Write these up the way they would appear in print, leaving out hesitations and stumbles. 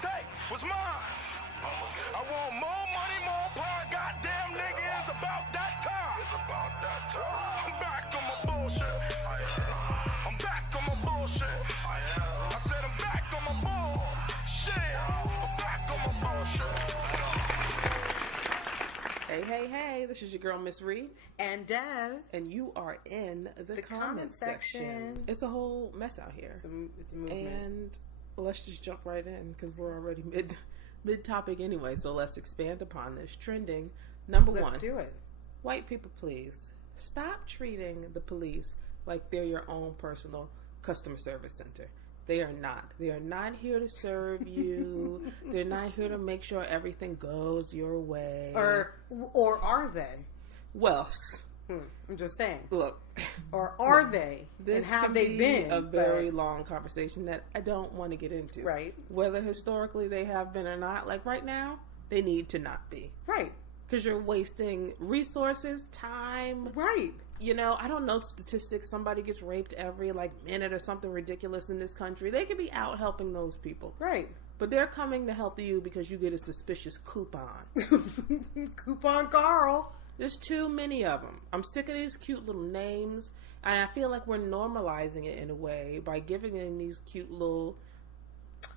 take was mine. I want more money, more power. Goddamn nigga, it's about that time. I'm back on my bullshit. I'm back on my bullshit. I said I'm back on my bullshit. I'm back on my bullshit. Hey, this is your girl, Miss Reed. And Dev. And you are in the comment section. It's a whole mess out here. It's a movement. And let's just jump right in because we're already mid-topic anyway. So let's expand upon this. Trending, number one. Let's do it. White people, please. Stop treating the police like they're your own personal customer service center. They are not. They are not here to serve you. They're not here to make sure everything goes your way. Or are they? Well, I'm just saying. Look. Or are they? This and have they been? A very long conversation that I don't want to get into. Right. Whether historically they have been or not. Like right now, they need to not be. Right. Because you're wasting resources, time. Right. You know, I don't know statistics. Somebody gets raped every minute or something ridiculous in this country. They could be out helping those people. Right. But they're coming to help you because you get a suspicious coupon. Coupon Carl. There's too many of them. I'm sick of these cute little names. And I feel like we're normalizing it in a way by giving them these cute little,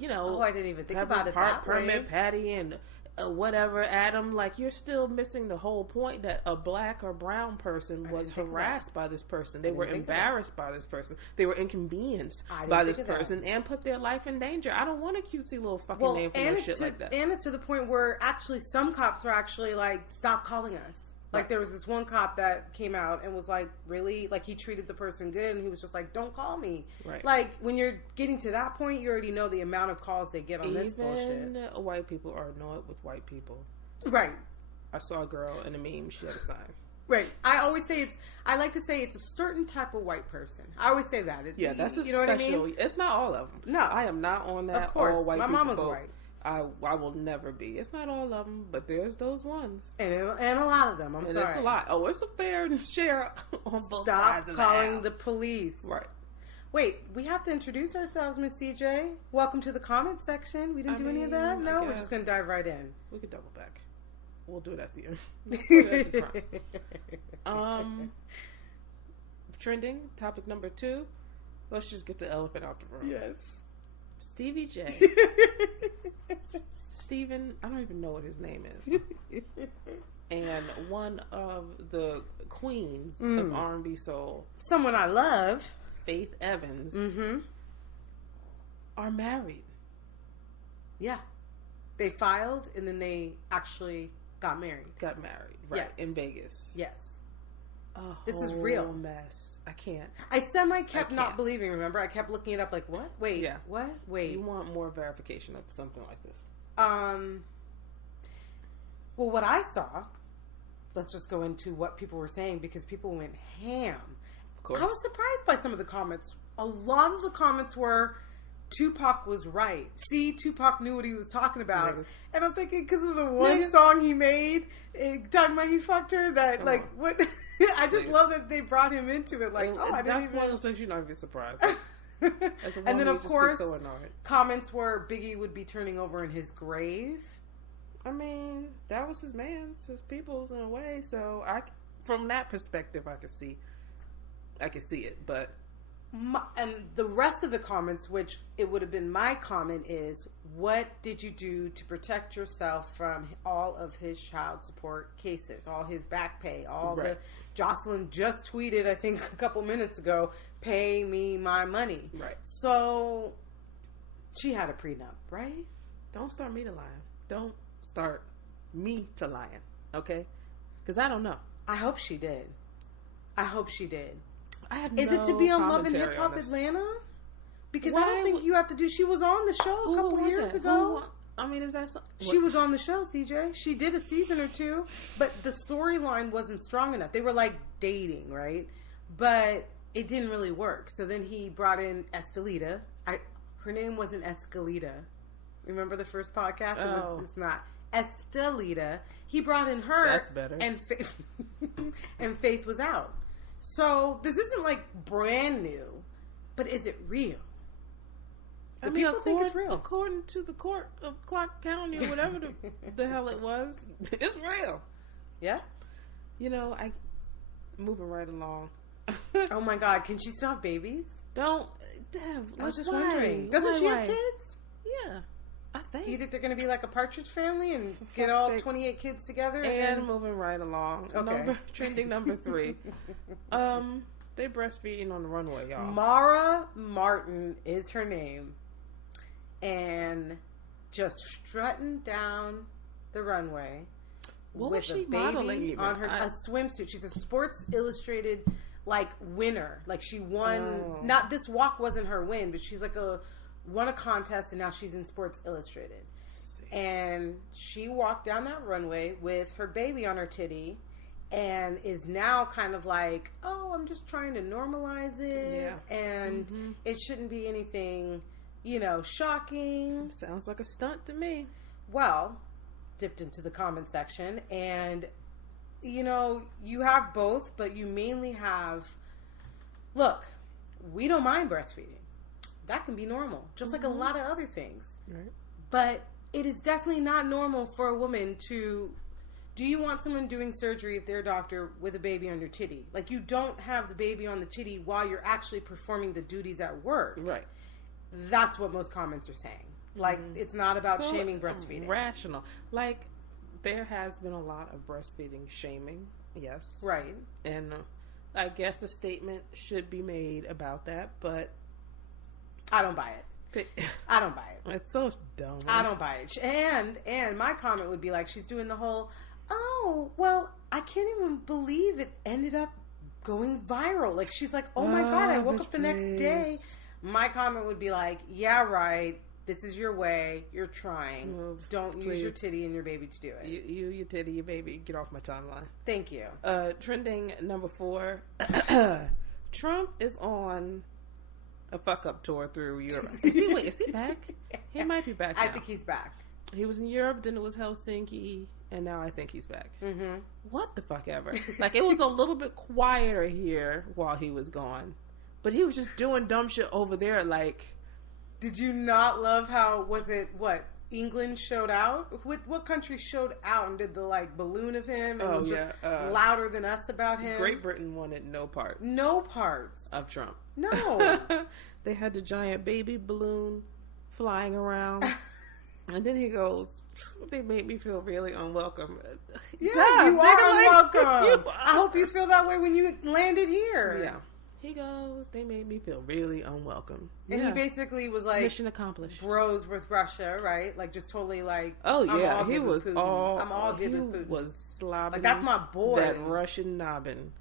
Oh, I didn't even think about it that way. Permit Patty and whatever, Adam. Like, you're still missing the whole point that a black or brown person was harassed by this person. They were embarrassed by this person. They were inconvenienced by this person and put their life in danger. I don't want a cutesy little fucking name for no shit like that. And it's to the point where actually some cops were actually like, stop calling us. Like, there was this one cop that came out and was like, really? Like, he treated the person good, and he was just like, don't call me. Right. Like, when you're getting to that point, you already know the amount of calls they get on this bullshit. Even white people are annoyed with white people. Right. I saw a girl in a meme, she had a sign. Right. I like to say it's a certain type of white person. I always say that. That's a you know special. What I mean? It's not all of them. No. I am not on that. Of course. All white My people mama's vote. white. I will never be. It's not all of them, but there's those ones. And a lot of them. I'm sorry. It's a lot. Oh, it's a fair share on both sides of Stop calling the police. Right. Wait, we have to introduce ourselves, Miss CJ. Welcome to the comment section. We didn't do any of that? No, we're just going to dive right in. We could double back. We'll do it at the end. Trending, topic number 2. Let's just get the elephant out the room. Yes. Stevie J. Steven, I don't even know what his name is. And one of the queens of R&B soul. Someone I love. Faith Evans. Are married. Yeah. They filed and then they actually got married. Right. Yes. In Vegas. Yes. This is real. Mess. I can't. I kept not believing, remember? I kept looking it up like, what? Wait. Yeah. What? Wait. You want more verification of something like this. Well, what I saw, let's just go into what people were saying because people went ham. Of course. I was surprised by some of the comments. A lot of the comments were, Tupac was right. See, Tupac knew what he was talking about. Niggas. And I'm thinking, because of the one song he made, talking about he fucked her, that, what? I just love that they brought him into it. Like, that's one of those things you're not even surprised. And then, of course, comments where Biggie would be turning over in his grave. I mean, that was his man's, his people's in a way. So, from that perspective, I could see it, but... and the rest of the comments, which it would have been my comment, is what did you do to protect yourself from all of his child support cases, all his back pay, all the Jocelyn just tweeted, I think a couple minutes ago, pay me my money. Right. So she had a prenup, right? Don't start me to lying. Don't start me to lying, okay? Because I don't know. I hope she did. Is it to be on Love and Hip Hop Atlanta? Because I don't think you have to do. She was on the show a couple years ago. I mean, is that she was on the show, CJ? She did a season or 2, but the storyline wasn't strong enough. They were like dating, right? But it didn't really work. So then he brought in Estelita. Her name wasn't Escalita. Remember the first podcast? It's not Estelita. He brought in her. That's better. And and Faith was out. So this isn't like brand new, but is it real? People think it's real. According to the court of Clark County or whatever the hell it was, it's real. Yeah. You know, moving right along. Oh my God, can she still have babies? Don't. I was just wondering. Doesn't she have kids? Yeah, I think. You think they're going to be like a Partridge Family and get all 28 kids together? And moving right along. Okay. Trending number 3. They breastfeeding on the runway, y'all. Mara Martin is her name. And just strutting down the runway. What with was she a baby modeling even? On her a swimsuit. She's a Sports Illustrated winner. Like she won. Not this walk wasn't her win, but she's won a contest and now she's in Sports Illustrated. And she walked down that runway with her baby on her titty and is now kind of like, oh, I'm just trying to normalize it. Yeah. And it shouldn't be anything, shocking. Sounds like a stunt to me. Well, dipped into the comment section and, you have both, but you mainly have, look, we don't mind breastfeeding. That can be normal, just like a lot of other things. Right. But it is definitely not normal for a woman to... Do you want someone doing surgery if they're a doctor with a baby on your titty? Like, you don't have the baby on the titty while you're actually performing the duties at work. Right. That's what most comments are saying. Like, it's not about shaming breastfeeding. Rational. Like, there has been a lot of breastfeeding shaming. Yes. Right. And I guess a statement should be made about that, but... I don't buy it. I don't buy it. It's so dumb. I don't buy it. And my comment would be like, she's doing the whole, oh, well, I can't even believe it ended up going viral. Like, she's like, oh my God, I woke up the next day. My comment would be like, yeah, right. This is your way. You're trying. Don't use your titty and your baby to do it. Your titty, your baby. Get off my timeline. Thank you. Trending number 4. Trump is on a fuck up tour through Europe. Is he back? He might be back now. I think he's back. He was in Europe, then it was Helsinki, and now I think he's back. Mm-hmm. What the fuck ever. Like, it was a little bit quieter here while he was gone. But he was just doing dumb shit over there, like... Did you not love how, England showed out? What country showed out and did the, balloon of him and was just louder than us about him? Great Britain wanted no part. No parts. Of Trump. No. They had the giant baby balloon flying around. And then he goes, they made me feel really unwelcome. Yeah, you are unwelcome. I hope you feel that way when you landed here. Yeah. He goes, they made me feel really unwelcome. And he basically was like... Mission accomplished. Bros with Russia, right? Like, just totally like... Oh, yeah. He was all... I'm all good with Putin. He was slobbing... Like, that's my boy. That Russian nobbing.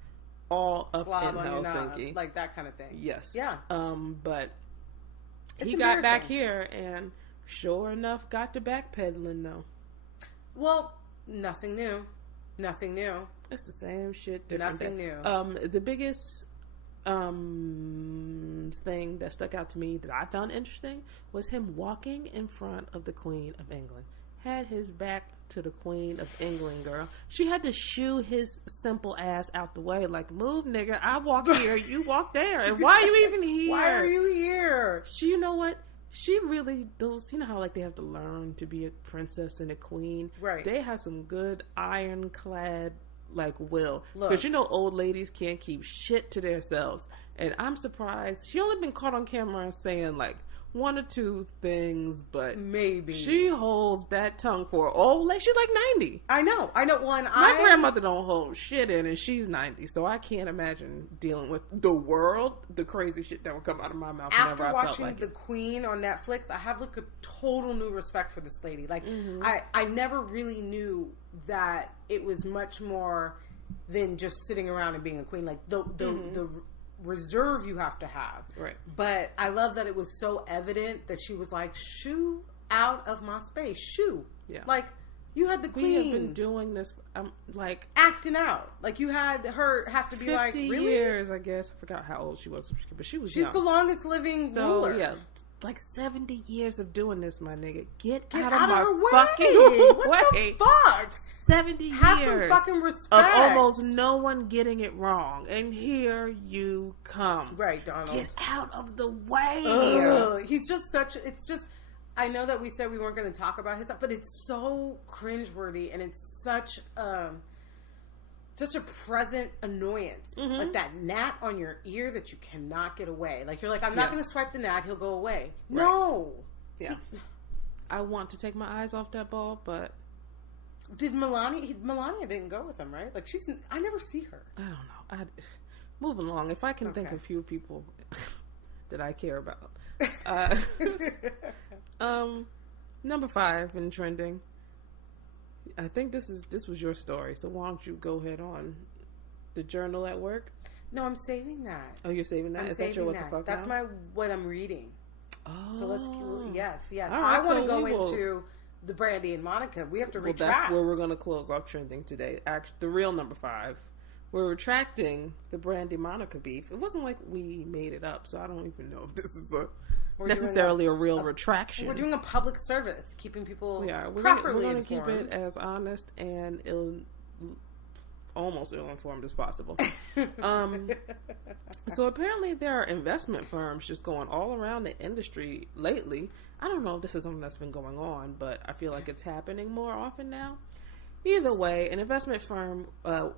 All up Slob in Helsinki. Like, that kind of thing. Yes. Yeah. But it's he got back here and sure enough got to backpedaling, though. Well, nothing new. Nothing new. It's the same shit. Nothing new. The biggest... thing that stuck out to me that I found interesting was him walking in front of the Queen of England. Had his back to the Queen of England, girl. She had to shoo his simple ass out the way. Like, move, nigga. I walk here. You walk there. And why are you even here? Why are you here? You know what? She really, you know how they have to learn to be a princess and a queen? Right. They have some good ironclad will. Because old ladies can't keep shit to themselves. And I'm surprised. She only been caught on camera saying one or two things, but maybe she holds that tongue for an old lady. She's like 90. I know. Well, my grandmother don't hold shit in, and she's 90, so I can't imagine dealing with the world, the crazy shit that would come out of my mouth. After watching The Queen on Netflix, I have a total new respect for this lady. I never really knew that it was much more than just sitting around and being a queen. The reserve you have to have. Right. But I love that it was so evident that she was like, shoo out of my space. Shoo. Yeah. You had the queen. We have been doing this, acting out. You had her have to be 50 years, I guess. I forgot how old she was, but she's young. The longest living ruler. Yeah. Like 70 years of doing this, my nigga. Get out out of my her way. fucking What way. the fuck? 70 Have years some fucking of respect. almost no one getting it wrong. And here you come. Right, Donald. Get out of the way. Ugh, he's just such, it's just, I know that we said we weren't going to talk about his stuff, but it's so cringeworthy and it's such a present annoyance. Mm-hmm. Like that gnat on your ear that you cannot get away. Like, you're like, I'm not going to swipe the gnat, he'll go away. Right. No. Yeah. I want to take my eyes off that ball, but Did Melania didn't go with him, right? Like, I never see her. I don't know. Moving along. If I can think of a few people that I care about. Number 5 in trending. I think this was your story, so why don't you go ahead on the journal at work? No, I'm saving that. Oh, you're saving that? Is that your what the fuck? That's now? what I'm reading. Oh, so let's yes. All right, I want to go into the Brandy and Monica. We have to retract. That's where we're going to close off trending today. Actually, the real number 5. We're retracting the Brandy Monica beef. It wasn't like we made it up, so I don't even know if this is necessarily a real retraction. We're doing a public service, keeping people We're properly going to informed. keep it as honest and almost ill-informed as possible. So apparently there are investment firms just going all around the industry lately. I don't know if this is something that's been going on, but I feel like it's happening more often now. Either way, an investment firm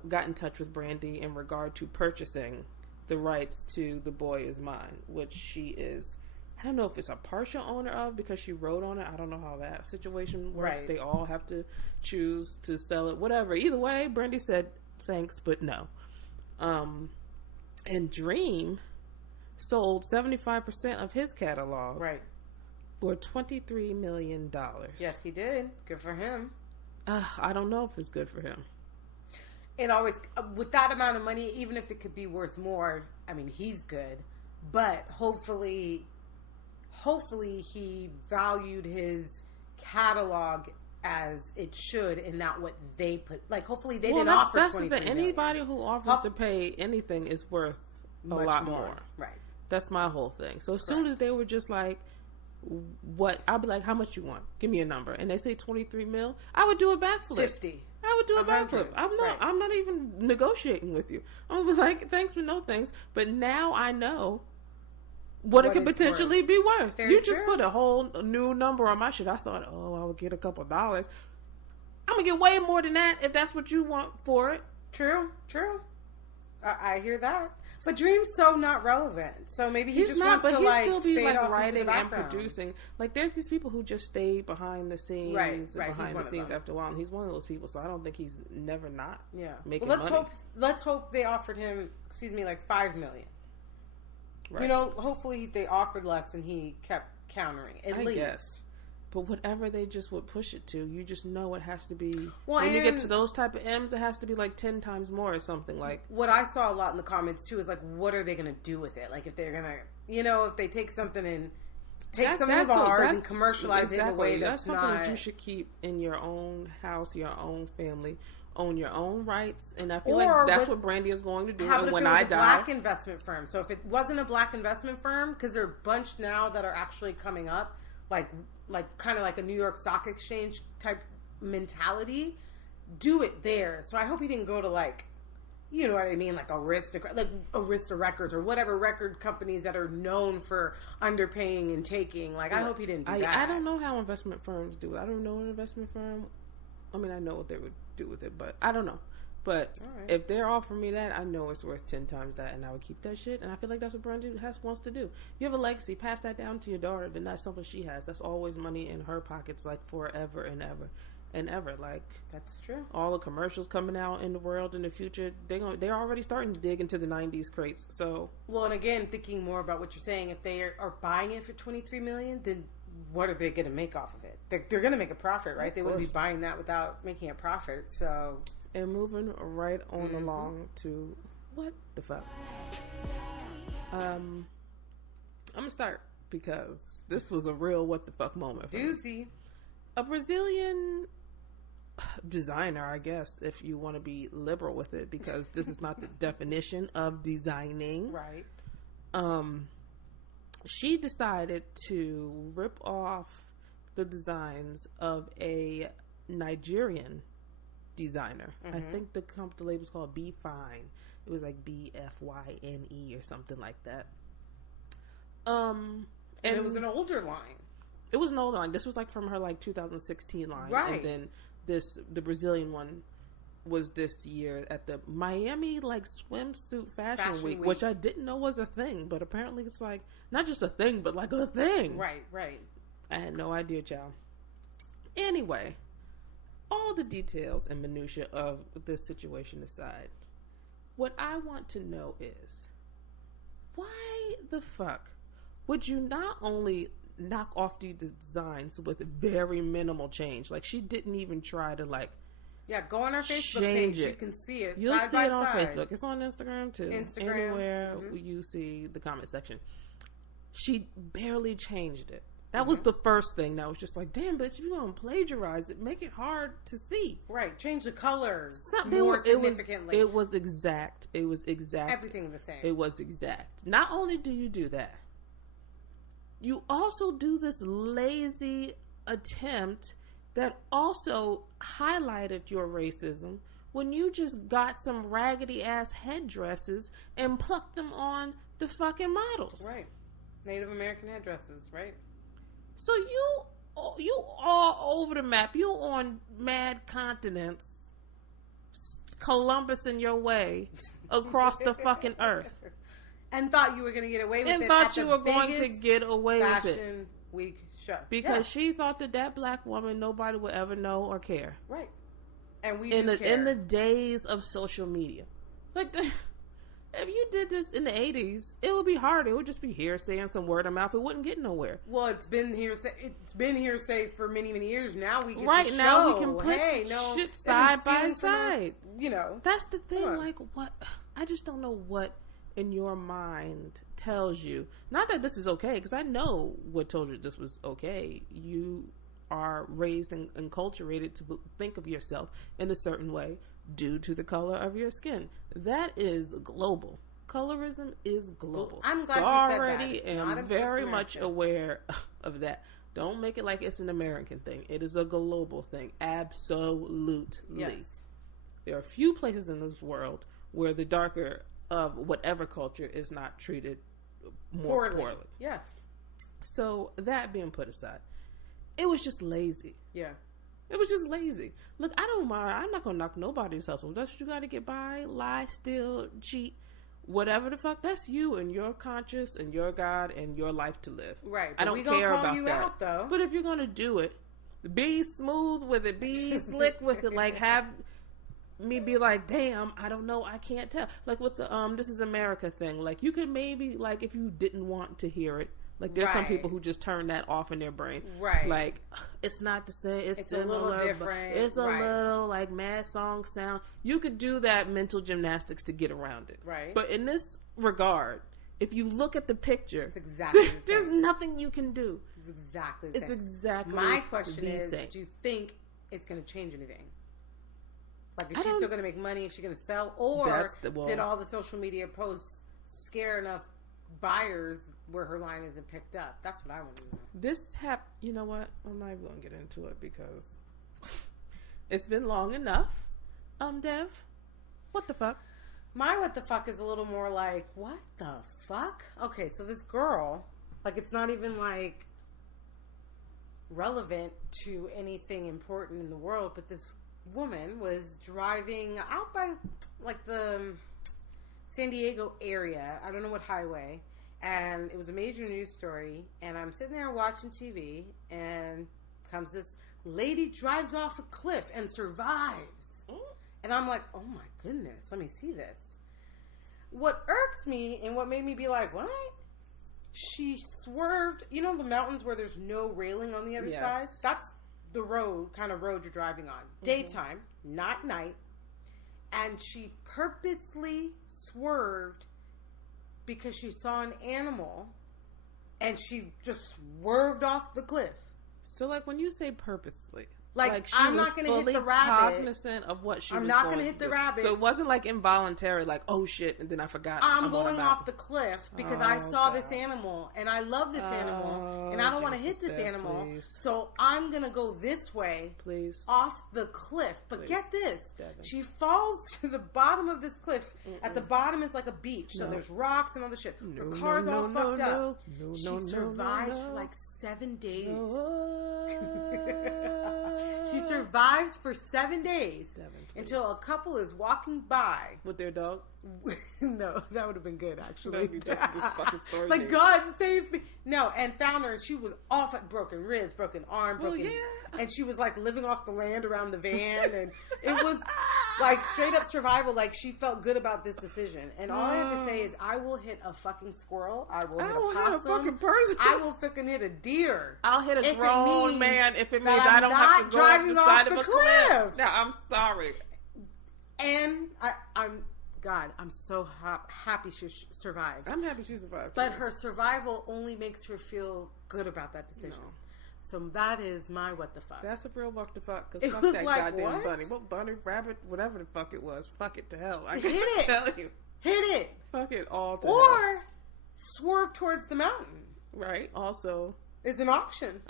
got in touch with Brandy in regard to purchasing the rights to The Boy Is Mine, which she is, I don't know if it's a partial owner of because she wrote on it. I don't know how that situation works. Right. They all have to choose to sell it, whatever. Either way, Brandy said thanks, but no. And Dream sold 75% of his catalog for $23 million. Yes, he did. Good for him. I don't know if it's good for him. It always, with that amount of money, even if it could be worth more, I mean, he's good. But hopefully he valued his catalog as it should and not what they put. Like, hopefully they didn't offer $23 million. Anybody who offers to pay anything is worth a lot more. Right. That's my whole thing. So as soon as they were just like, what, I'll be like, how much you want? Give me a number. And they say 23 mil. I would do a backflip. 50. I would do a backflip. I'm not even negotiating with you. I'm gonna be like, thanks but no thanks. But now I know what it could potentially be worth. Very you just true. put a whole new number on my shit. I thought, I would get a couple $. I'm gonna get way more than that if that's what you want for it. True. I hear that. But Dream's so not relevant. So maybe he's just not, wants but to he'll still be like writing and background. producing. Like there's these people who just stay behind the scenes, behind the scenes after a while, and he's one of those people. So I don't think he's never not making money. Let's hope they offered him, like $5 million. Right. You know, hopefully they offered less and he kept countering. At least. Guess. But whatever they just would push it to, you just know it has to be. Well, when you get to those type of M's, it has to be like 10 times more or something. Like what I saw a lot in the comments too is like, what are they going to do with it? Like if they're going to, if they take something and something of ours and commercialize it in a way that's something not. That you should keep in your own house, your own family, own your own rights, and I feel like that's what Brandy is going to do. How and about when if it was I a black investment firm? So if it wasn't a black investment firm, because there are a bunch now that are actually coming up, like kind of like a New York Stock Exchange type mentality, do it there. So I hope he didn't go to like, you know what I mean, like Arista Records or whatever record companies that are known for underpaying and taking. Like I hope he didn't do that. I don't know how investment firms do it. I don't know an investment firm. I mean, I know what they would do with it, but I don't know. But if they're offering me that, I know it's worth 10 times that, and I would keep that shit. And I feel like that's what Brandy wants to do. You have a legacy, pass that down to your daughter, then that's something she has. That's always money in her pockets, like forever and ever and ever. Like that's true. All the commercials coming out in the world in the future, they're already starting to dig into the 90s crates. So and again, thinking more about what you're saying, if they are buying it for $23 million, then what are they going to make off of it? They're going to make a profit, right? They wouldn't be buying that without making a profit. So. And moving right on along to what the fuck. I'm gonna start because this was a real what the fuck moment for doozy. Me. A Brazilian designer, I guess, if you want to be liberal with it, because this is not the definition of designing. Right. she decided to rip off the designs of a Nigerian designer. I think the label was called Be Fine. It was like BFYNE or something like that. And it was an older line. It was an older line. This was like from her like 2016 line. Right. And then the Brazilian one was this year at the Miami like swimsuit fashion week, which I didn't know was a thing, but apparently it's like not just a thing, but like a thing. Right. I had no idea, child. Anyway, all the details and minutia of this situation aside, what I want to know is, why the fuck would you not only knock off these designs with very minimal change? Like, she didn't even try to, like, go on our Facebook page. You can see it. You'll see it on side. Facebook. It's on Instagram, too. Anywhere you see the comment section. She barely changed it. That was the first thing that was just like, damn, but if you're going to plagiarize it, make it hard to see. Right. Change the colors more significantly. It was exact. It was exact. Everything the same. It was exact. Not only do you do that, you also do this lazy attempt that also highlighted your racism when you just got some raggedy ass headdresses and plucked them on the fucking models. Right. Native American headdresses, right? So you all over the map. You on mad continents, Columbus in your way across the fucking earth. And thought you were going to get away with it. And thought you were going to get away with it. Fashion Week show. Because she thought that black woman, nobody would ever know or care. Right. And we in do care. In the days of social media. Like, if you did this in the 80s, it would be hard. It would just be hearsay and some word of mouth. It wouldn't get nowhere. Well, it's been hearsay for many, many years. Now we get right, to show, now we can put shit side by side. You know. That's the thing. Like, what? I just don't know what in your mind tells you. Not that this is okay, because I know what told you this was okay. You are raised and enculturated to think of yourself in a certain way due to the color of your skin. That is global. Colorism is global. I'm glad so you already said that. am very much aware of that. Don't make it like it's an American thing. It is a global thing. Absolutely. Yes. There are few places in this world where the darker of whatever culture is not treated more poorly. Yes. So that being put aside, it was just lazy. Yeah. It was just lazy. Look, I don't mind. I'm not gonna knock nobody's hustle. That's what you gotta get by. Lie, steal, cheat, whatever the fuck. That's you and your conscience and your God and your life to live. Right. I don't care about that. Out, though. But if you're gonna do it, be smooth with it. Be slick with it. Like, have me be like, damn, I don't know, I can't tell. Like with the This Is America thing. Like, you could maybe, like, if you didn't want to hear it. Like, there's some people who just turn that off in their brain. Right. Like, it's not the same. It's similar, a little different. But it's a little, like, mad song sound. You could do that mental gymnastics to get around it. Right. But in this regard, if you look at the picture, it's exactly the same. There's nothing you can do. It's exactly the same. It's exactly My question is, same. do you think it's going to change anything? Like, is she still going to make money? Is she going to sell? Or did all the social media posts scare enough buyers where her line isn't picked up? That's what I want to know. You know what? I'm not even going to get into it because it's been long enough. Dev, what the fuck? My what the fuck is a little more like, what the fuck? Okay, so this girl, like, it's not even like relevant to anything important in the world, but this woman was driving out by like the San Diego area. I don't know what highway. And it was a major news story. And I'm sitting there watching TV, and comes this lady, drives off a cliff and survives. And I'm like, oh my goodness, let me see this. What irks me and what made me be like, what? She swerved. You know the mountains where there's no railing on the other side? That's the kind of road you're driving on. Daytime, not night. And she purposely swerved because she saw an animal, and she just swerved off the cliff. So, like, when you say purposely, Like she I'm was not going to hit fully the rabbit. Cognizant of what she I'm was not going going to hit the do. rabbit. So it wasn't like involuntary, like, oh shit, and then I forgot. I'm going off the cliff because I saw this animal and I love this animal and I don't want to hit this animal. Please. So I'm going to go this way. Please. Off the cliff. But Please. get this. Devin. She falls to the bottom of this cliff. At the bottom is like a beach. So there's rocks and other shit. Her car's all fucked up. She survives for like 7 days. She survives for 7 days. Devin, until a couple is walking by. With their dog? No, that would have been good, actually. This fucking story. Like, God save me. No, and found her, and she was off at broken ribs, broken arm, broken. Well, yeah. And she was like living off the land around the van, and it was like straight up survival. Like, she felt good about this decision. And all I have to say is, I will hit a fucking squirrel. I will hit a possum. Hit a fucking person. I will fucking hit a deer. I'll hit a grown man if it means that I don't I'm have to not go off driving the off side the of a cliff. Now, I'm sorry. And I'm so happy she survived. I'm happy she survived. But her survival only makes her feel good about that decision. No. So that is my what the fuck. That's a real what the fuck. Because fuck that like, goddamn bunny. What bunny, rabbit, whatever the fuck it was. Fuck it to hell. I hit can't it. tell you. Hit it. Fuck it all to hell. Or swerve towards the mountain. Right. Also. Is an option.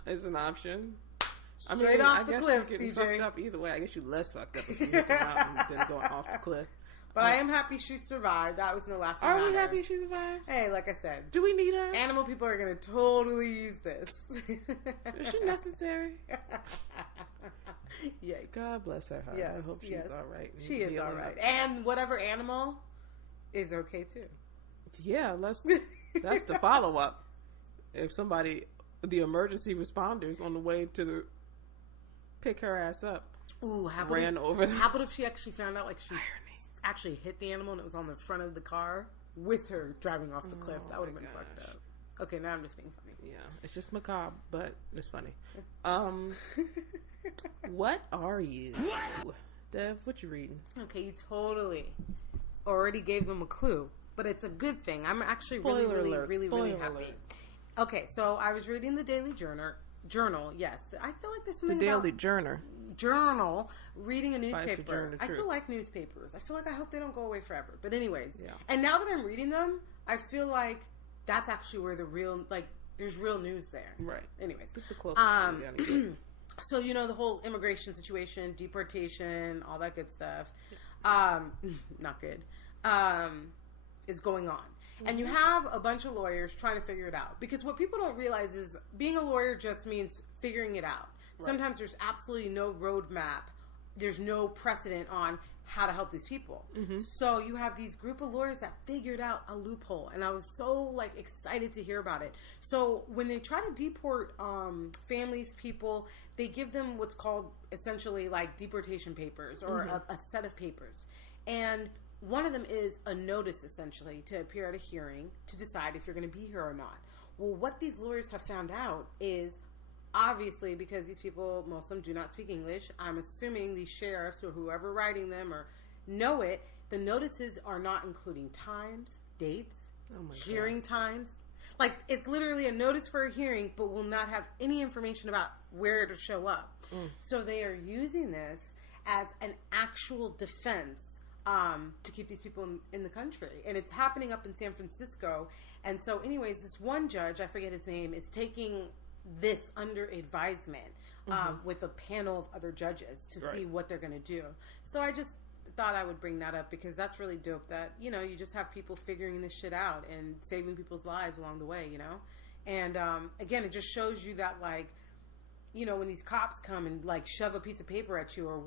Straight off the cliff, you get CJ. Fucked up either way. I guess you less fucked up if you hit the mountain than going off the cliff. But I am happy she survived. That was no laughing matter. Are we happy she survived? Hey, like I said. Do we need her? Animal people are going to totally use this. Is she necessary? Yeah. God bless her. Yes, I hope she's all right. She is all right. And whatever animal is okay too. Yeah, that's the follow-up. If somebody, the emergency responders on the way to pick her ass up. Ooh, how about if she actually found out like she actually hit the animal and it was on the front of the car with her driving off the cliff? That would have been fucked up. Okay, now I'm just being funny. Yeah, it's just macabre, but it's funny. What are you? Dev, what you reading? Okay, you totally already gave them a clue, but it's a good thing. I'm actually really happy. Okay, so I was reading the Daily Journal. Yes, I feel like there's something the Daily Journal. Reading a newspaper. I still like newspapers. I feel like I hope they don't go away forever. But anyways, and now that I'm reading them, I feel like that's actually where the real there's real news there. Right. Anyways, this is the closest. So the whole immigration situation, deportation, all that good stuff. Not good. Is going on. And you have a bunch of lawyers trying to figure it out. Because what people don't realize is being a lawyer just means figuring it out. Right. Sometimes there's absolutely no roadmap. There's no precedent on how to help these people. Mm-hmm. So you have these group of lawyers that figured out a loophole. And I was so excited to hear about it. So when they try to deport families, people, they give them what's called essentially deportation papers or a set of papers. And one of them is a notice, essentially, to appear at a hearing to decide if you're going to be here or not. Well, what these lawyers have found out is, obviously, because these people, most of them do not speak English, I'm assuming these sheriffs or whoever writing them know it, the notices are not including times, dates, hearing times. It's literally a notice for a hearing, but will not have any information about where to show up. So they are using this as an actual defense to keep these people in the country. And it's happening up in San Francisco. And so anyways, this one judge, I forget his name, is taking this under advisement with a panel of other judges to see what they're going to do. So I just thought I would bring that up because that's really dope that, you just have people figuring this shit out and saving people's lives along the way, And again, it just shows you that when these cops come and shove a piece of paper at you or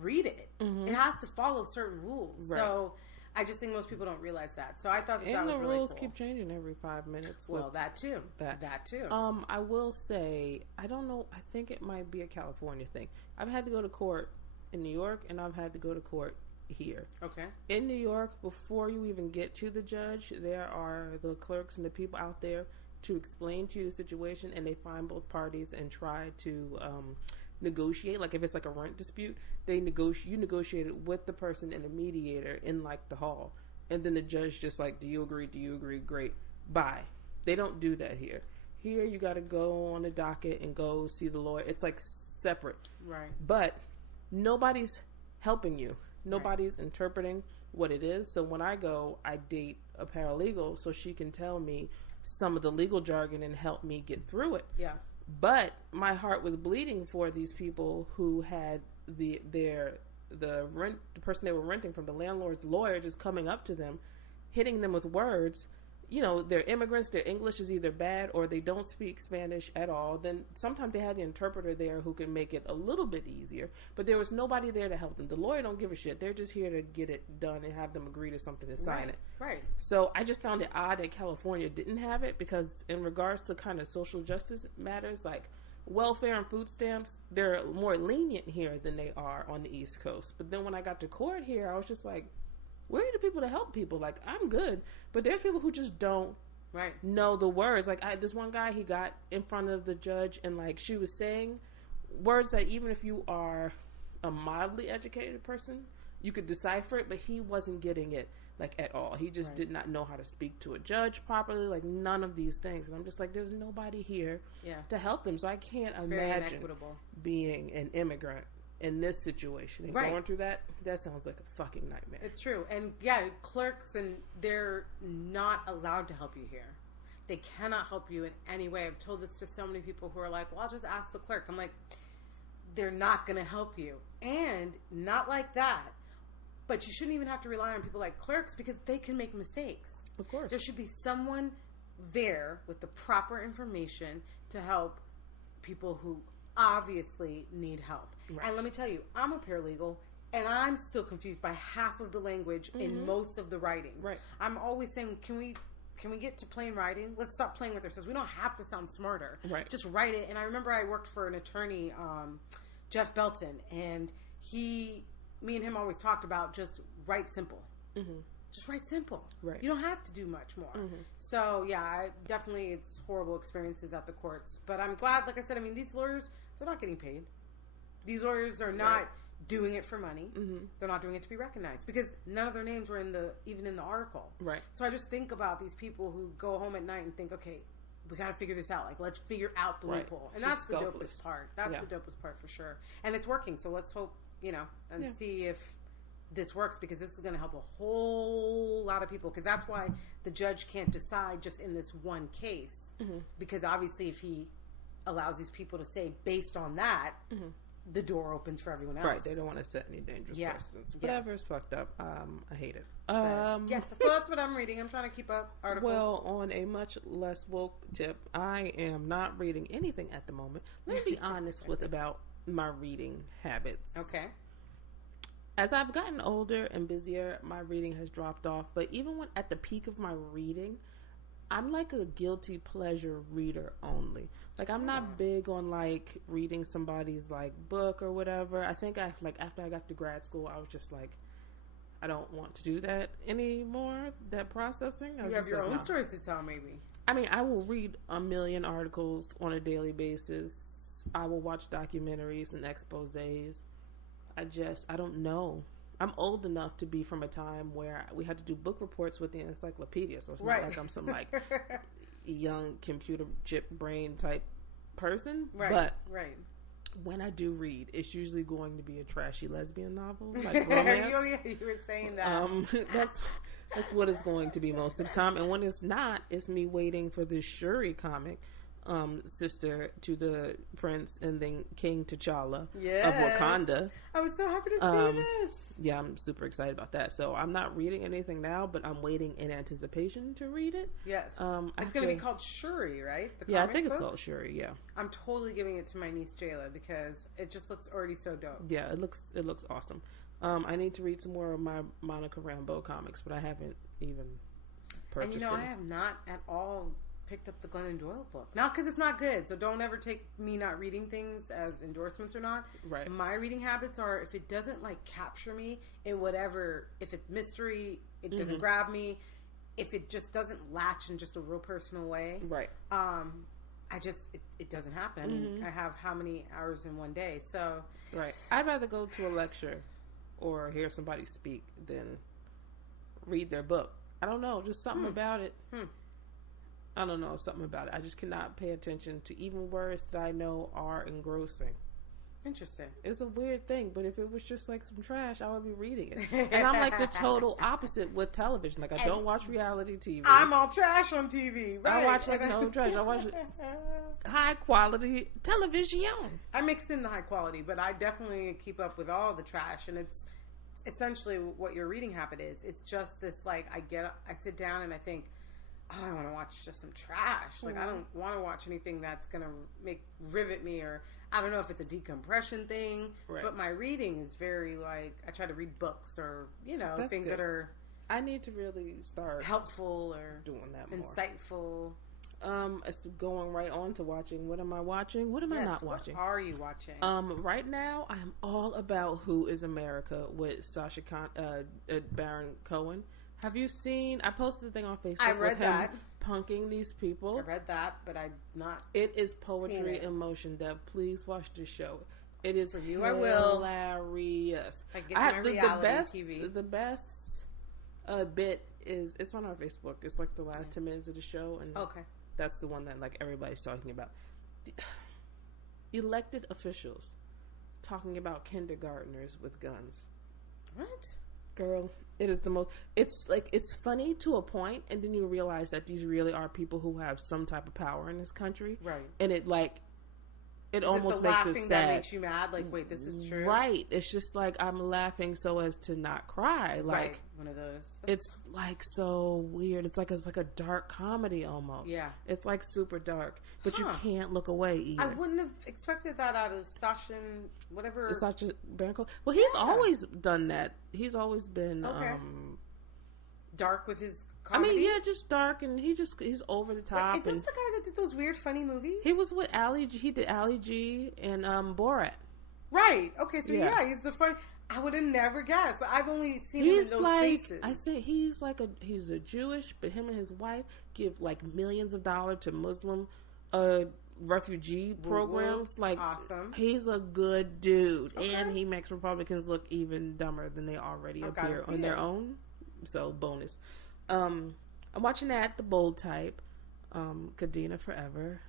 read it, it has to follow certain rules. Right. So I just think most people don't realize that. So I thought that was really cool. And the rules keep changing every 5 minutes. Well, that too. That too. I will say, I don't know, I think it might be a California thing. I've had to go to court in New York and I've had to go to court here. Okay. In New York, before you even get to the judge, there are the clerks and the people out there to explain to you the situation, and they find both parties and try to negotiate. If it's a rent dispute, you negotiate it with the person and the mediator in the hall, and then the judge just do you agree? Great, bye. They don't do that here. Here, you got to go on the docket and go see the lawyer. It's like separate. Right. But nobody's helping you. Nobody's interpreting what it is. So when I go, I date a paralegal so she can tell me some of the legal jargon and help me get through it. Yeah. But my heart was bleeding for these people who had the person they were renting from, the landlord's lawyer, just coming up to them, hitting them with words. You know, they're immigrants, their English is either bad or they don't speak Spanish at all. Then sometimes they had the interpreter there who can make it a little bit easier, but there was nobody there to help them. The lawyer don't give a shit. They're just here to get it done and have them agree to something and sign it. Right. So I just found it odd that California didn't have it, because in regards to kind of social justice matters, like welfare and food stamps, they're more lenient here than they are on the East Coast. But then when I got to court here, I was just like, where are the people to help people? Like, I'm good, but there's people who just don't know the words. Like, this one guy, he got in front of the judge, and like she was saying words that even if you are a mildly educated person, you could decipher it, but he wasn't getting it like at all. He just did not know how to speak to a judge properly, like none of these things. And I'm just like, there's nobody here to help them. So I can't imagine being an immigrant in this situation and going through that sounds like a fucking nightmare. It's true. And clerks, and they're not allowed to help you here. They cannot help you in any way. I've told this to so many people who are like, well, I'll just ask the clerk. I'm like, they're not going to help you. And not like that. But you shouldn't even have to rely on people like clerks, because they can make mistakes. Of course. There should be someone there with the proper information to help people who obviously need help. Right. And let me tell you, I'm a paralegal, and I'm still confused by half of the language in most of the writings. Right. I'm always saying, can we get to plain writing? Let's stop playing with ourselves. We don't have to sound smarter. Right. Just write it. And I remember I worked for an attorney, Jeff Belton, and me and him always talked about just write simple. Just write simple. Right. You don't have to do much more. So, it's horrible experiences at the courts. But I'm glad, like I said, I mean, these lawyers, they're not getting paid. These lawyers are not doing it for money. They're not doing it to be recognized, because none of their names were even in the article. Right. So I just think about these people who go home at night and think, okay, we got to figure this out. Like, let's figure out the loophole. And that's the dopest part. That's the dopest part for sure. And it's working. So let's hope, and see if this works, because this is going to help a whole lot of people. Because that's why the judge can't decide just in this one case. Because obviously if he allows these people to say based on that, the door opens for everyone else. Right. They don't want to set any dangerous precedents. Whatever is fucked up. I hate it. So that's what I'm reading. I'm trying to keep up articles. Well, on a much less woke tip, I am not reading anything at the moment. Let me be honest about my reading habits. Okay. As I've gotten older and busier, my reading has dropped off. But even when at the peak of my reading, I'm like a guilty pleasure reader only. Like, I'm not big on like reading somebody's like book or whatever. I think after I got to grad school, I was just like, I don't want to do that anymore. That processing. You have your own stories to tell, maybe. I mean, I will read a million articles on a daily basis. I will watch documentaries and exposés. I don't know. I'm old enough to be from a time where we had to do book reports with the encyclopedia, so it's not like I'm some like young computer chip brain type person. Right. But when I do read, it's usually going to be a trashy lesbian novel, like romance. You were saying that. That's what it's going to be most of the time. And when it's not, it's me waiting for this Shuri comic. Sister to the prince and then King T'Challa of Wakanda. I was so happy to see this. Yeah, I'm super excited about that. So I'm not reading anything now, but I'm waiting in anticipation to read it. Yes. It's going to be called Shuri, right? I think it's called Shuri, yeah. I'm totally giving it to my niece Jayla because it just looks already so dope. Yeah, it looks awesome. I need to read some more of my Monica Rambeau comics, but I haven't even purchased I have not at all picked up the Glennon Doyle book. Not because it's not good, so don't ever take me not reading things as endorsements or not. Right. My reading habits are, if it doesn't like capture me in whatever, if it's mystery, it doesn't grab me. If it just doesn't latch in just a real personal way. Right. It doesn't happen. I mean, I have how many hours in one day, so. Right. I'd rather go to a lecture or hear somebody speak than read their book. I don't know, just something about it. I don't know, something about it. I just cannot pay attention to even words that I know are engrossing. Interesting. It's a weird thing, but if it was just like some trash, I would be reading it. And I'm like the total opposite with television. Like, I don't watch reality TV. I'm all trash on TV. Right? I watch like no trash. I watch high quality television. I mix in the high quality, but I definitely keep up with all the trash. And it's essentially what your reading habit is. It's just this, like, I sit down and I think, oh, I want to watch just some trash. Like, I don't want to watch anything that's going to rivet me, or I don't know if it's a decompression thing, but my reading is very, like, I try to read books or, that's things good. That are... I need to really start helpful or doing that more. Insightful. It's going right on to watching. What am I watching? What am I not watching? What are you watching? Right now, I am all about Who is America with Sacha Baron Cohen. Have you seen? I posted the thing on Facebook. I read that. Punking these people. I read that, but I'm not. It is poetry in motion. That please watch this show. It is hilarious. I get my reality TV. The best bit is it's on our Facebook. It's like the last 10 minutes of the show, and that's the one that like everybody's talking about. Elected officials talking about kindergartners with guns. What? Girl, it is the most. It's like, it's funny to a point, and then you realize that these really are people who have some type of power in this country, right? And it almost makes it sad. That makes you mad. Like, wait, this is true, right? It's just like I'm laughing so as to not cry. Like, right. One of those. It's like so weird. It's like a dark comedy almost. Yeah, it's like super dark, but you can't look away either. I wouldn't have expected that out of Sacha, whatever. Sacha Baron Cohen. Well, he's always done that. He's always been dark with his comedy? I mean, yeah, just dark, and he's over the top. Wait, is this the guy that did those weird, funny movies? He was with Ali G. He did Ali G and Borat. Right. Okay, so he's the funny... I would have never guessed. I've only seen him in those faces. I think he's a Jewish, but him and his wife give like millions of dollars to Muslim refugee programs. Like, awesome. He's a good dude, and he makes Republicans look even dumber than they already appear on their own. So bonus. I'm watching that, The Bold Type, Kadena Forever.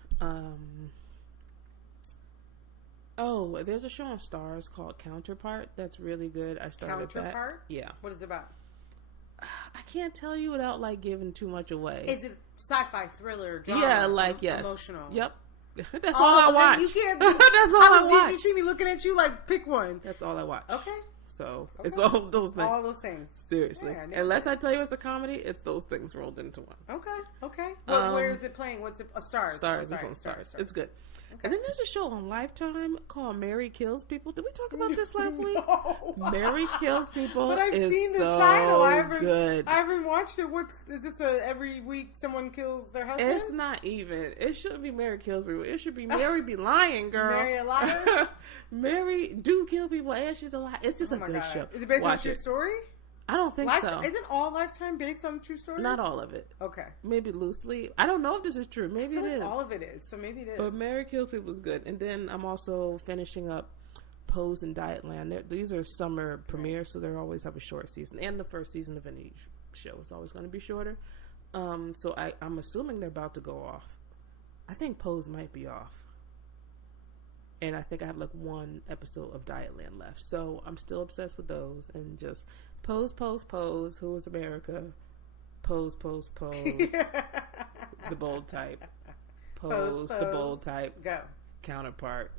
There's a show on Stars called Counterpart that's really good. I started Counterpart? That. Yeah. What is it about? I can't tell you without like giving too much away. Is it sci-fi, thriller, drama? Yeah, yes. Emotional. Yep. That's all I watch. You can't. That's all I watch. Did you see me looking at you like pick one? That's all I watch. Okay. So it's all those things. All those things. Seriously. Yeah, unless I tell you it's a comedy, it's those things rolled into one. Okay. Where is it playing? What's it? Stars. Stars. This on Stars. It's good. Okay. And then there's a show on Lifetime called Mary Kills People. Did we talk about this last week? No. Mary Kills People. But I've seen the title. I haven't watched it. Is this every week someone kills their husband? It's not even. It shouldn't be Mary Kills People. It should be Mary Be Lying, girl. Mary a liar? Mary do kill people and she's a liar. It's just a good show. Is it based on a true story? I don't think so. Isn't all Lifetime based on true stories? Not all of it. Okay. Maybe loosely. I don't know if this is true. Maybe it is. All of it is. So maybe it is. But Mary Kills People is good. And then I'm also finishing up Pose and Dietland. These are summer premieres, so they always have a short season. And the first season of any show is always going to be shorter. So I'm assuming they're about to go off. I think Pose might be off. And I think I have like one episode of Dietland left. So I'm still obsessed with those. And just Pose, Who is America? Pose. The Bold Type. Pose, The Bold Type. Go. Counterpart.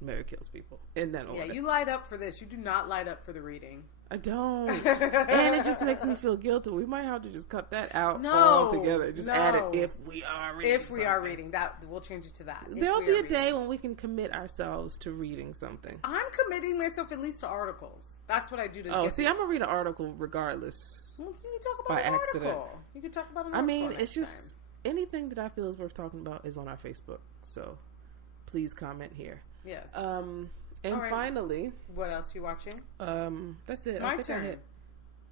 Mary Kills People. In that order. Yeah, you light up for this. You do not light up for the reading. I don't. And it just makes me feel guilty. We might have to just cut that out altogether. Just add it if we are reading. If we are reading. That we'll change it to that. There'll be a day when we can commit ourselves to reading something. I'm committing myself at least to articles. That's what I do to I'm gonna read an article regardless. Well, you can talk about an article. You can talk about an article. I mean, it's just anything that I feel is worth talking about is on our Facebook. So please comment here. Yes. And finally, what else you watching? That's it. It's my turn.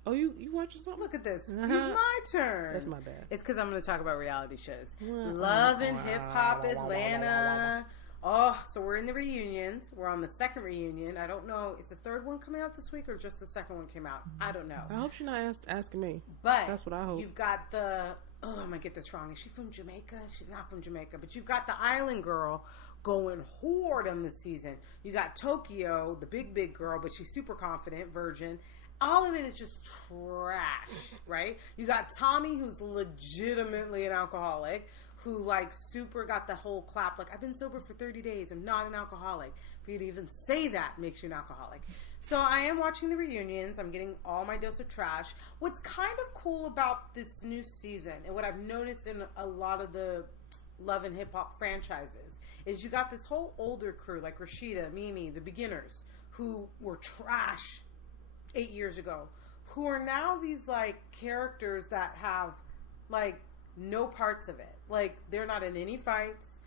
Oh, you watching something? Look at this. It's my turn. That's my bad. It's because I'm going to talk about reality shows. Love and Hip Hop Atlanta. Oh, so we're in the reunions. We're on the second reunion. I don't know. Is the third one coming out this week or just the second one came out? I don't know. I hope she's not asking me. But that's what I hope. You've got the... Oh, I'm going to get this wrong. Is she from Jamaica? She's not from Jamaica. But you've got the island girl going hard on this season. You got Tokyo, the big girl, but she's super confident, virgin. All of it is just trash, right? You got Tommy, who's legitimately an alcoholic, who, like, super got the whole clap, like, I've been sober for 30 days, I'm not an alcoholic. For you to even say that makes you an alcoholic. So I am watching the reunions. I'm getting all my dose of trash. What's kind of cool about this new season, and what I've noticed in a lot of the Love and Hip Hop franchises, is you got this whole older crew, like Rashida, Mimi, the beginners, who were trash 8 years ago, who are now these, like, characters that have, like, no parts of it. Like, they're not in any fights.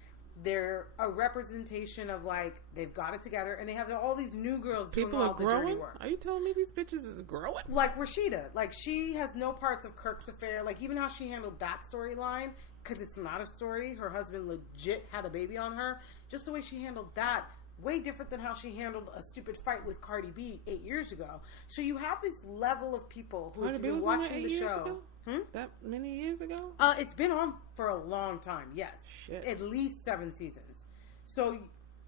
They're a representation of, like, they've got it together, and they have all these new girls doing all the dirty work. Are you telling me these bitches is growing? Like Rashida. Like, she has no parts of Kirk's affair. Like, even how she handled that storyline, because it's not a story. Her husband legit had a baby on her. Just the way she handled that, way different than how she handled a stupid fight with Cardi B 8 years ago. So you have this level of people who have been watching the show. That many years ago? It's been on for a long time, yes. Shit. At least 7 seasons. So,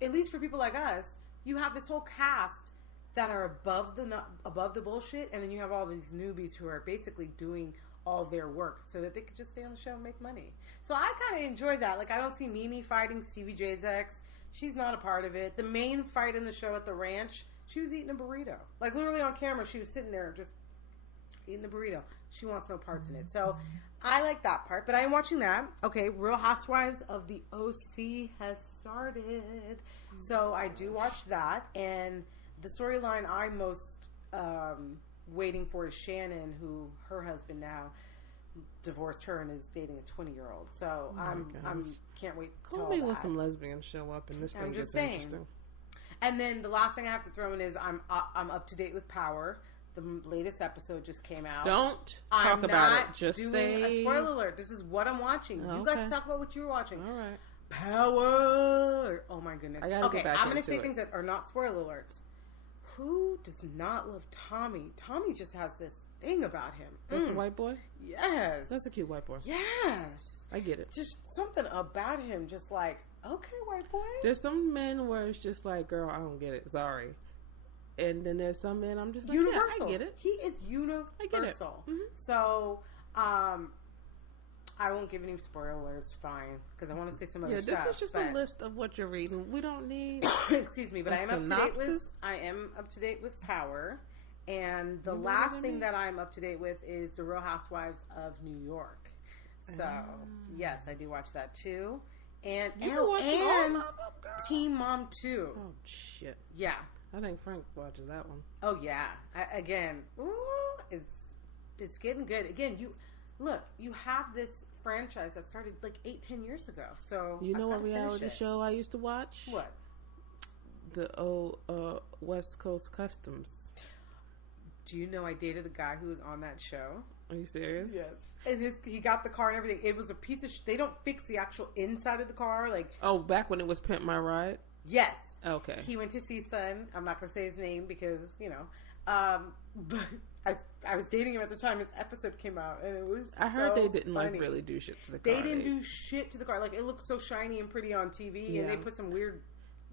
at least for people like us, you have this whole cast that are above the bullshit, and then you have all these newbies who are basically doing all their work so that they could just stay on the show and make money. So I kind of enjoy that. Like, I don't see Mimi fighting Stevie J's ex. She's not a part of it. The main fight in the show at the ranch, she was eating a burrito. Like, literally on camera, she was sitting there just eating the burrito. She wants no parts in it. So I like that part, but I am watching that. Okay, Real Housewives of the OC has started. So I do watch that. And the storyline I'm most waiting for is Shannon, who her husband now divorced her and is dating a 20-year-old. So I'm can't wait to Call me when some lesbians show up and this thing gets interesting. And then the last thing I have to throw in is I'm up to date with Power. The latest episode just came out. Don't talk about it. Just say a spoiler alert. This is what I'm watching. Okay. You guys talk about what you were watching. All right. Power. Oh my goodness. Okay, I'm going to say things that are not spoiler alerts. Who does not love Tommy? Tommy just has this thing about him. That's the white boy? Yes. That's a cute white boy. Yes. I get it. Just something about him. Just like, okay, white boy. There's some men where it's just like, girl, I don't get it. Sorry. And then there's some men I'm just like, universal. Yeah, I get it. He is universal. I get it. So, I won't give any spoiler alerts, fine, because I want to say some other stuff. Yeah, this is just a list of what you're reading. We don't need excuse me, but I am up to date with Power. And the last thing that I'm up to date with is The Real Housewives of New York. So, yes, I do watch that too. And Teen Mom 2. Oh, shit. Yeah. I think Frank watches that one. Oh, yeah. It's getting good. Again, you have this franchise that started like 8-10 years ago. So you know what reality show I used to watch? What? The old West Coast Customs. Do you know I dated a guy who was on that show? Are you serious? Yes. And he got the car and everything. It was a piece of they don't fix the actual inside of the car. Like, oh, back when it was Pimp My Ride? Yes. Okay. He went to see son. I'm not going to say his name because, but I was dating him at the time his episode came out, and it was I heard they didn't funny. Like really do shit to the car. They didn't do shit to the car. Like, it looked so shiny and pretty on TV, and they put some weird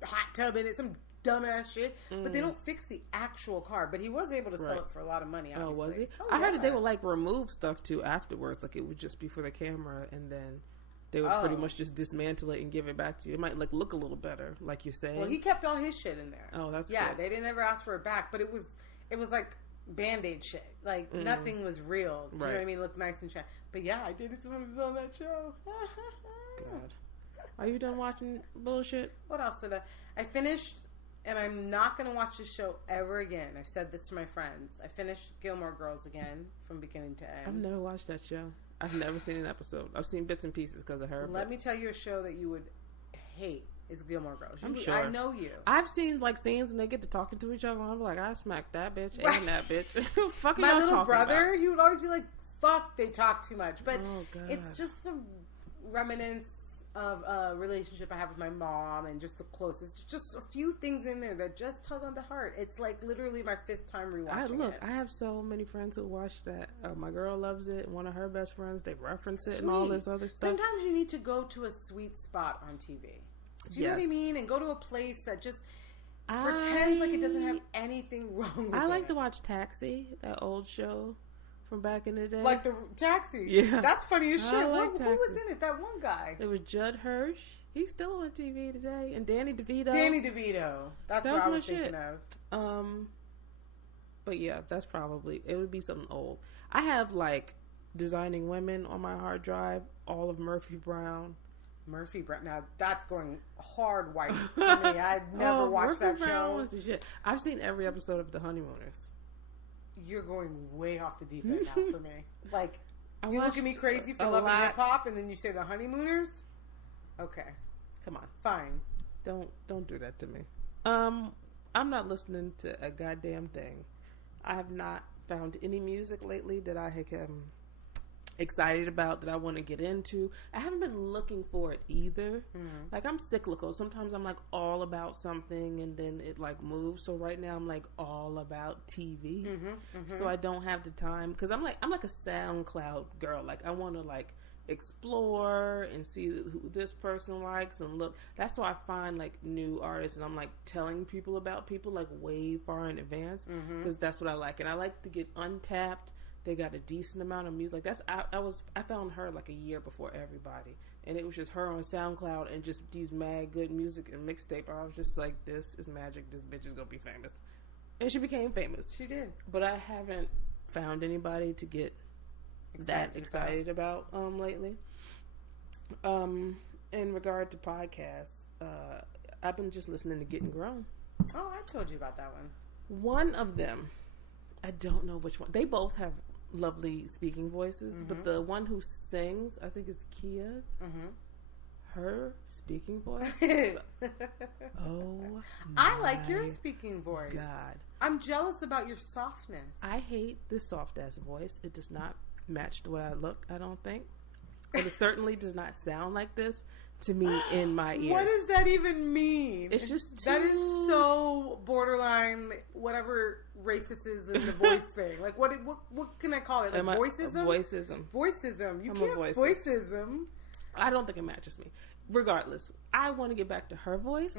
hot tub in it, some dumbass shit, but they don't fix the actual car. But he was able to sell it for a lot of money, obviously. Oh, was he? I heard that they would like remove stuff too afterwards. Like, it would just be for the camera, and then they would pretty much just dismantle it and give it back to you. It might like look a little better, like you're saying. Well, he kept all his shit in there. Oh, that's good. They didn't ever ask for it back, but it was like Band-Aid shit. Like, nothing was real. Do you know what I mean? It looked nice and shiny. But yeah, I dated someone who was on that show. God. Are you done watching bullshit? What else did I finished, and I'm not going to watch this show ever again. I've said this to my friends. I finished Gilmore Girls again from beginning to end. I've never watched that show. I've never seen an episode. I've seen bits and pieces because of her. Let me tell you a show that you would hate. It's Gilmore Girls. I'm sure. I know you. I've seen like scenes and they get to talking to each other, and I'm like, I smacked that bitch and that bitch. Fuck my little brother, he would always be like, "Fuck, they talk too much." But it's just a reminiscence of a relationship I have with my mom and just the closest. Just a few things in there that just tug on the heart. It's like literally my 5th time rewatching it. I have so many friends who watch that. My girl loves it. One of her best friends, they reference it and all this other stuff. Sometimes you need to go to a sweet spot on TV. Do you know what I mean? And go to a place that just pretends like it doesn't have anything wrong with it. I like to watch Taxi, that old show from back in the day. Like the Taxi. Yeah. That's funny as shit. Who was in it? That one guy. It was Judd Hirsch. He's still on TV today. And Danny DeVito. That's what I was thinking of. But yeah, that's probably, it would be something old. I have like Designing Women on my hard drive. All of Murphy Brown. Now that's going hard white to me. I never watched that show. Was the shit. I've seen every episode of The Honeymooners. You're going way off the deep end now for me. Like, you look at me crazy for loving hip hop, and then you say The Honeymooners. Okay, come on, fine. Don't do that to me. I'm not listening to a goddamn thing. I have not found any music lately that I am excited about, that I want to get into. I haven't been looking for it either. Like, I'm cyclical. Sometimes I'm like all about something and then it like moves. So right now I'm like all about TV. So I don't have the time, because I'm like a SoundCloud girl. Like, I want to like explore and see who this person likes and look. That's why I find like new artists and I'm like telling people about people like way far in advance, because that's what I like. And I like to get Untapped. They got a decent amount of music. I found her like a year before everybody, and it was just her on SoundCloud and just these mad good music and mixtape. I was just like, this is magic. This bitch is gonna be famous, and she became famous. She did, but I haven't found anybody to get excited about lately. In regard to podcasts, I've been just listening to Getting Grown. Oh, I told you about that one. One of them, I don't know which one. They both have lovely speaking voices, but the one who sings, I think it's Kia. Her speaking voice. I like your speaking voice. God, I'm jealous about your softness. I hate this soft ass voice. It does not match the way I look, I don't think. And it certainly does not sound like this to me in my ears. What does that even mean? It's just that is so borderline whatever racist is in the voice thing. Like, what can I call it? Like voiceism? Voiceism. You can't voiceism. I don't think it matches me. Regardless, I want to get back to her voice.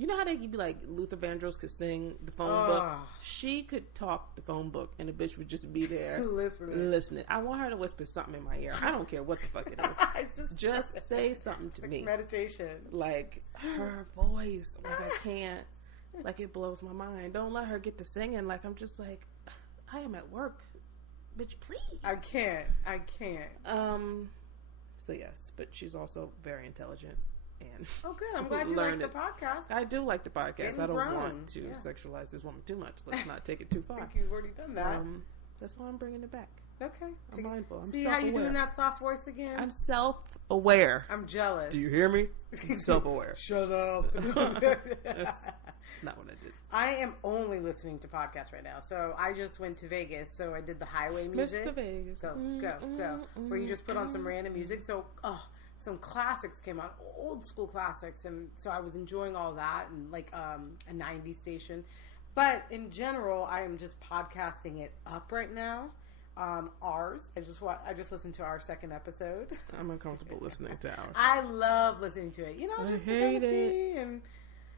You know how they could be like Luther Vandross could sing the phone book? She could talk the phone book and the bitch would just be there listening. I want her to whisper something in my ear. I don't care what the fuck it is. just say something to me. Meditation. Like, her voice. Like, I can't. Like, it blows my mind. Don't let her get to singing. Like, I'm just like, I am at work. Bitch, please. I can't. So yes, but she's also very intelligent. And oh, good. I'm glad you like the podcast. I do like the podcast. I don't want to sexualize this woman too much. Let's not take it too far. I think you've already done that. That's why I'm bringing it back. Okay. I'm mindful. I'm See self-aware. how you doing that soft voice again? I'm self-aware. I'm jealous. Do you hear me? I'm self-aware. Shut up. That's not what I did. I am only listening to podcasts right now. So I just went to Vegas. So I did the highway music. Mr. Vegas. Go. Where you just put on some random music. So, some classics came out, old school classics, and so I was enjoying all that, and like a 90s station. But in general, I am just podcasting it up right now. Ours, I just listened to our second episode. I'm uncomfortable listening to ours. I love listening to it. You know, just to kind of see and.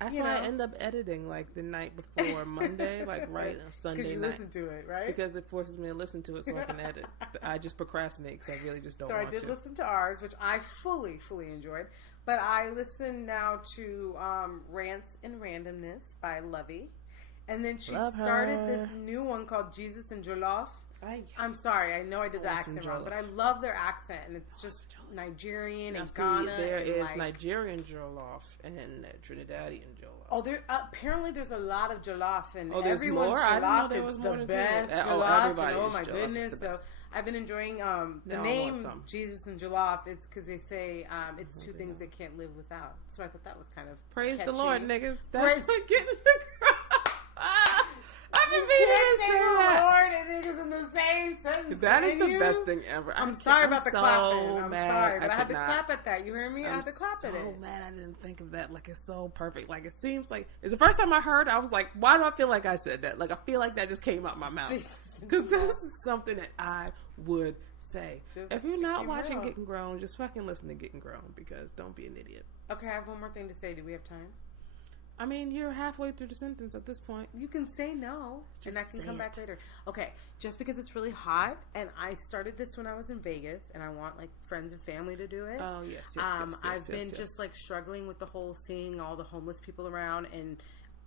That's why I end up editing like the night before Monday, like right on Sunday night. Because you listen to it, right? Because it forces me to listen to it so I can edit. I just procrastinate because I really just don't want to. So I did listen to ours, which I fully enjoyed. But I listen now to Rants and Randomness by Lovey. And then she started this new one called Jesus and Jollof. I'm sorry, I know I did the accent wrong, but I love their accent, and it's just Nigerian and Ghana. There is like, Nigerian jollof and Trinidadian jollof. Oh, apparently there's a lot of jollof, and there's everyone's more? jollof is the best jollof. Oh my goodness! So I've been enjoying the name Jesus and Jollof. It's because they say it's two things they can't live without. So I thought that was kind of praise catchy. the Lord, niggas. That's what getting the crowd. I've been meaning to say that. Lord, and niggas in the same sentence. That is the best thing ever. I'm sorry about the so clapping. I'm mad. sorry, but I had to clap at that. You hear me? I had to clap at it. I'm so mad I didn't think of that. Like, it's so perfect. Like, it seems like it's the first time I heard. I was like, why do I feel like I said that? Like, I feel like that just came out my mouth because this is something that I would say. If you're not watching Getting Grown, just fucking listen to Getting Grown, because don't be an idiot. Okay, I have one more thing to say. Do we have time? I mean, you're halfway through the sentence at this point. You can say no, and I can come back later. Okay, just because it's really hot, and I started this when I was in Vegas, and I want like friends and family to do it. Oh yes, I've been just like struggling with the whole seeing all the homeless people around, and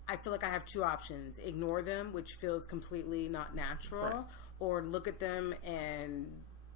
I feel like I have two options: ignore them, which feels completely not natural, right, or look at them and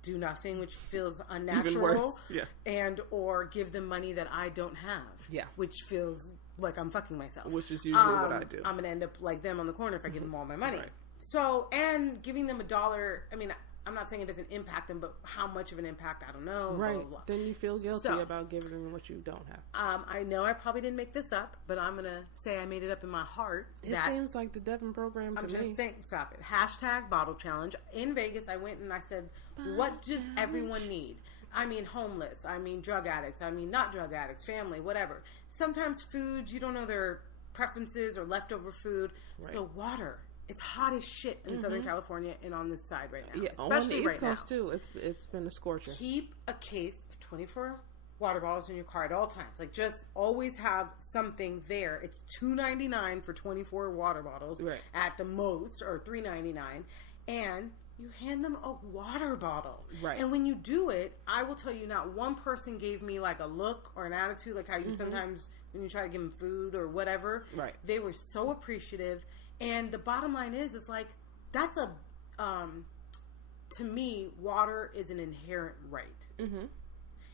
do nothing, which feels unnatural. Even worse. Yeah. And or give them money that I don't have. Yeah. Which feels like I'm fucking myself. Which is usually what I do. I'm going to end up like them on the corner if I give them all my money. Right. So, and giving them $1, I mean, I'm not saying it doesn't impact them, but how much of an impact, I don't know. Right. Blah, blah, blah. Then you feel guilty about giving them what you don't have. I know I probably didn't make this up, but I'm going to say I made it up in my heart. It seems like the Devon program to me. I'm just saying, stop it. Hashtag bottle challenge. In Vegas, I went and I said, what does everyone need? I mean homeless, I mean drug addicts, I mean not drug addicts, family, whatever. Sometimes foods, you don't know their preferences or leftover food. Right. So water. It's hot as shit in Southern California and on this side right now. Yeah, especially on the East right Coast too. It's been a scorcher. Keep a case of 24 water bottles in your car at all times. Like, just always have something there. It's $2.99 for 24 water bottles at the most, or $3.99, and you hand them a water bottle. Right. And when you do it, I will tell you, not one person gave me like a look or an attitude, like how you sometimes when you try to give them food or whatever. Right. They were so appreciative. And the bottom line is, it's like, that's a, to me, water is an inherent right. Mm-hmm.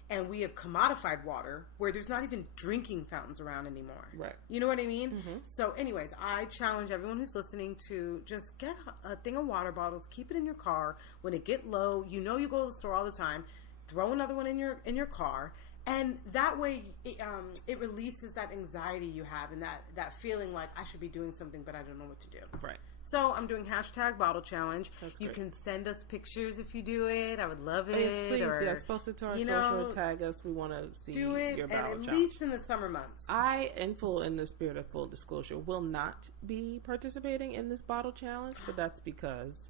And we have commodified water where there's not even drinking fountains around anymore. Right. You know what I mean? Mm-hmm. So anyways, I challenge everyone who's listening to just get a thing of water bottles, keep it in your car. When it get low, you know you go to the store all the time, throw another one in your car. And that way, it releases that anxiety you have and that feeling like I should be doing something, but I don't know what to do. Right. So I'm doing hashtag bottle challenge. That's great. You can send us pictures if you do it. I would love it. Please, yes, post it to our social, tag us. We want to see your bottle challenge. At least in the summer months. I, in the spirit of full disclosure, will not be participating in this bottle challenge, but that's because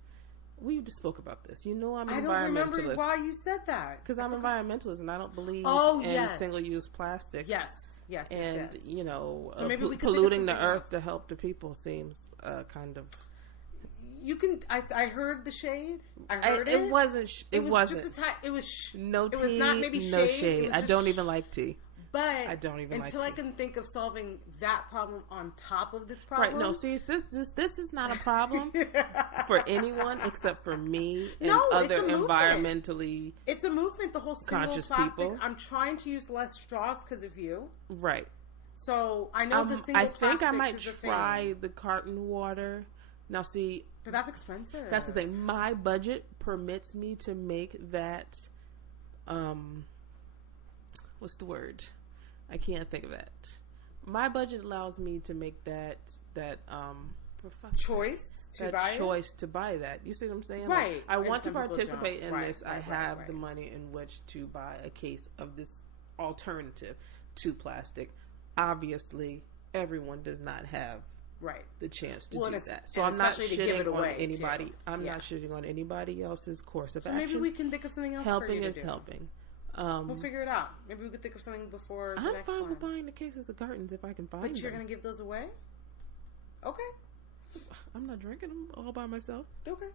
we just spoke about this. You know, I'm an environmentalist. I don't remember why you said that. Because I'm an environmentalist and I don't believe in single-use plastic. Yes. And, you know, so maybe polluting the earth to help the people seems kind of... You can... I heard the shade. I heard it. It wasn't... It wasn't. Just it was... No tea, it was not maybe no shade. I don't even like tea. But I don't even until like I can think of solving that problem on top of this problem. Right. No, see, this is not a problem for anyone except for me and other environmentally It's a movement, the whole conscious plastic. people. I'm trying to use less straws because of you. Right. So I know the single I think I might try the carton water. Now, see... But that's expensive. That's the thing. My budget permits me to make that... what's the word? I can't think of that. My budget allows me to make that choice to buy that. You see what I'm saying? Right. Like, I want to participate in this. I have the money in which to buy a case of this alternative to plastic. Obviously, everyone does not have the chance to do that. So I'm not shitting on anybody. I'm not shitting on anybody else's course of action. Maybe we can think of something else. Helping for you is helping. We'll figure it out. Maybe we could think of something before the next one. I'm fine with buying the cases of cartons if I can find them. But you're going to give those away? Okay. I'm not drinking them all by myself. Okay.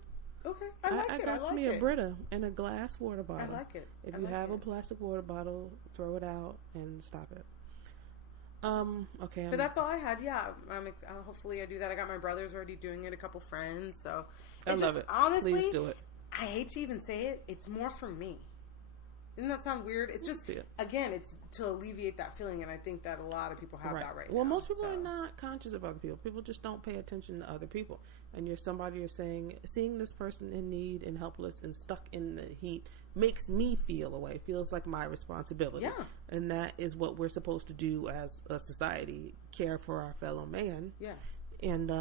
I like it. I got me a Brita and a glass water bottle. I like it. If you have a plastic water bottle, throw it out and stop it. Okay. But that's all I had. Yeah. Hopefully I do that. I got my brothers already doing it, a couple friends. So I love it. Honestly, please do it. I hate to even say it. It's more for me. Doesn't that sound weird? It's just, again, it's to alleviate that feeling, and I think that a lot of people have that right now. Well, most people are not conscious of other people. People just don't pay attention to other people. And you're seeing this person in need and helpless and stuck in the heat makes me feel a way. Feels like my responsibility. Yeah. And that is what we're supposed to do as a society, care for our fellow man. Yes. And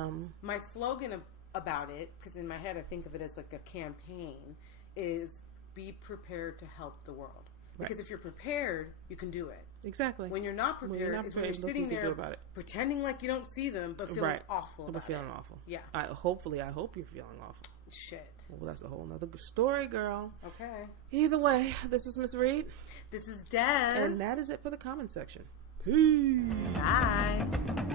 my slogan about it, because in my head I think of it as like a campaign, is be prepared to help the world. Because if you're prepared, you can do it. Exactly. When you're not prepared, is when you're sitting there pretending like you don't see them, but feeling awful about it. Feeling awful. Yeah. I hope you're feeling awful. Shit. Well, that's a whole nother story, girl. Okay. Either way, this is Miss Reed. This is Dev. And that is it for the comment section. Peace. Bye.